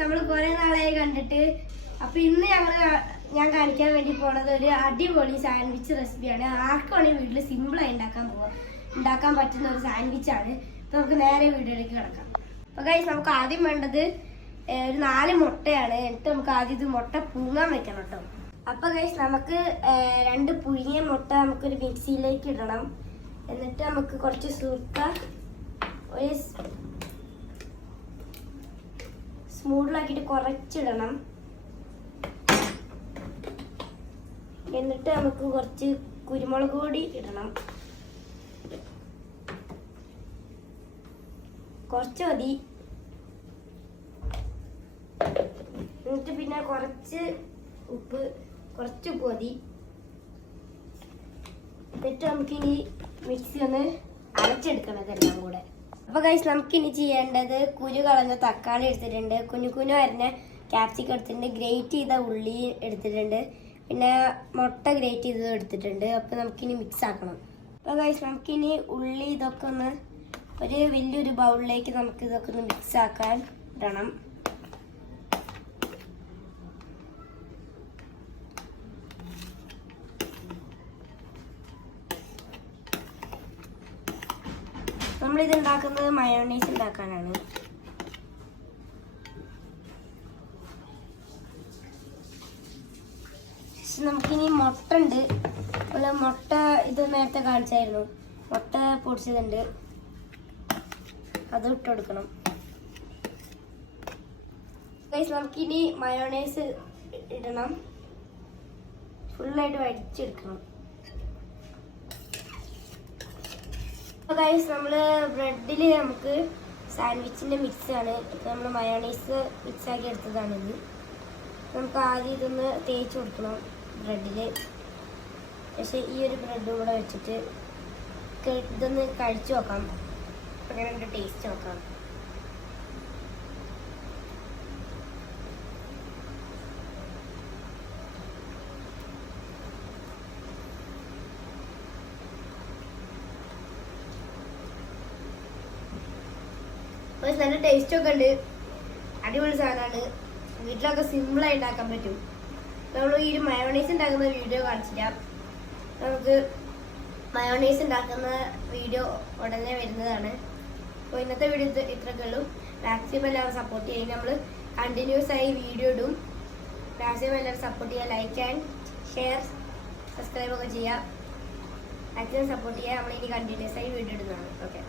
നമ്മൾ കുറെ നാളായി കണ്ടിട്ട്. അപ്പൊ ഇന്ന് ഞാൻ കാണിക്കാൻ വേണ്ടി പോണത് ഒരു അടിപൊളി സാൻഡ്വിച്ച് റെസിപ്പിയാണ്. ആർക്കും വേണമെങ്കിൽ വീട്ടിൽ സിമ്പിളായി ഉണ്ടാക്കാൻ പറ്റുന്ന ഒരു സാൻഡ്വിച്ചാണ്. അപ്പൊ നമുക്ക് നേരെ വീഡിയോയിലേക്ക് കിടക്കാം. അപ്പൊ ഗൈസ് നമുക്ക് ആദ്യം വേണ്ടത് ഒരു 4 മുട്ടയാണ്. എന്നിട്ട് നമുക്ക് ആദ്യം ഇത് മുട്ട പുഴുങ്ങാൻ വെക്കണം കേട്ടോ. അപ്പൊ ഗൈസ് നമുക്ക് 2 പുഴുങ്ങിയ മുട്ട നമുക്കൊരു മിക്സിയിലേക്ക് ഇടണം. എന്നിട്ട് നമുക്ക് കുറച്ച് സുർക്ക ഒരു സ്മൂഡിലാക്കിയിട്ട് കുറച്ചിടണം. എന്നിട്ട് നമുക്ക് കുറച്ച് കുരുമുളക് പൊടി ഇടണം. കുറച്ച് മതി. എന്നിട്ട് പിന്നെ കുറച്ച് ഉപ്പ് മതി. എന്നിട്ട് നമുക്കിനി മിക്സി ഒന്ന് അരച്ചെടുക്കണം ഇതെല്ലാം കൂടെ. അപ്പൊ ഗൈസ് നമുക്കിനി ചെയ്യേണ്ടത് കുരു കളഞ്ഞ തക്കാളി എടുത്തിട്ടുണ്ട്, കുഞ്ഞു അരിഞ്ഞ ക്യാപ്സിക്കം എടുത്തിട്ടുണ്ട്, ഗ്രേറ്റ് ചെയ്ത ഉള്ളി എടുത്തിട്ടുണ്ട്, പിന്നെ മുട്ട ഗ്രേറ്റ് ചെയ്തത് എടുത്തിട്ടുണ്ട്. അപ്പൊ നമുക്കിനി മിക്സ് ആക്കണം. അപ്പൊ ഗൈസ് നമുക്കിനി ഉള്ളി ഇതൊക്കെ ഒന്ന് ഒരു വലിയൊരു ബൗളിലേക്ക് നമുക്ക് ഇതൊക്കെ ഒന്ന് മിക്സ് ആക്കാൻ ഇടണം. നമ്മളിത് ഉണ്ടാക്കുന്നത് മയോണൈസ് ഉണ്ടാക്കാനാണ്. നമുക്കിനി മുട്ട ഉണ്ട്. മുട്ട ഇത് നേരത്തെ കാണിച്ചായിരുന്നു. മുട്ട പൊടിച്ചതുണ്ട്, അത് ഇട്ട് കൊടുക്കണം. നമുക്കിനി മയോണൈസ് ഇടണം. ഫുള്ളായിട്ട് വടിച്ചെടുക്കണം. ഗൈസ് നമ്മൾ ബ്രെഡിൽ നമുക്ക് സാൻഡ്വിച്ചിൻ്റെ മിക്സാണ്. ഇപ്പം നമ്മൾ മയോണൈസ് മിക്സാക്കി എടുത്തതാണ്. ഇത് നമുക്ക് ആദ്യം ഇതൊന്ന് തേച്ച് കൊടുക്കണം ബ്രെഡിൽ. പക്ഷേ ഈ ഒരു ബ്രെഡും കൂടെ വെച്ചിട്ട് ഇതൊന്ന് കഴിച്ചു നോക്കാം. അങ്ങനെ ഉണ്ട് ടേസ്റ്റ് നോക്കാം. നല്ല ടേസ്റ്റ് ഒക്കെ ഉണ്ട്. അടിപൊളി സാധനമാണ്. വീട്ടിലൊക്കെ സിമ്പിളായി ഉണ്ടാക്കാൻ പറ്റും. നമ്മൾ ഈ മയോണൈസ് ഉണ്ടാക്കുന്ന വീഡിയോ കാണിച്ചില്ല. നമുക്ക് മയോണൈസ് ഉണ്ടാക്കുന്ന വീഡിയോ ഉടനെ വരുന്നതാണ്. അപ്പോൾ ഇന്നത്തെ വീഡിയോ ഇത്രയൊക്കെ ഉള്ളൂ. മാക്സിമം എല്ലാവരും സപ്പോർട്ട് ചെയ്യും. നമ്മൾ കണ്ടിന്യൂസ് ആയി വീഡിയോ ഇടും. മാക്സിമം എല്ലാവരും സപ്പോർട്ട് ചെയ്യുക. ലൈക്ക് ആൻഡ് ഷെയർ സബ്സ്ക്രൈബ് ഒക്കെ ചെയ്യുക. മാക്സിമം സപ്പോർട്ട് ചെയ്യുക. നമ്മളിനി കണ്ടിന്യൂസ് ആയി വീഡിയോ ഇടുന്നതാണ്. ഓക്കെ.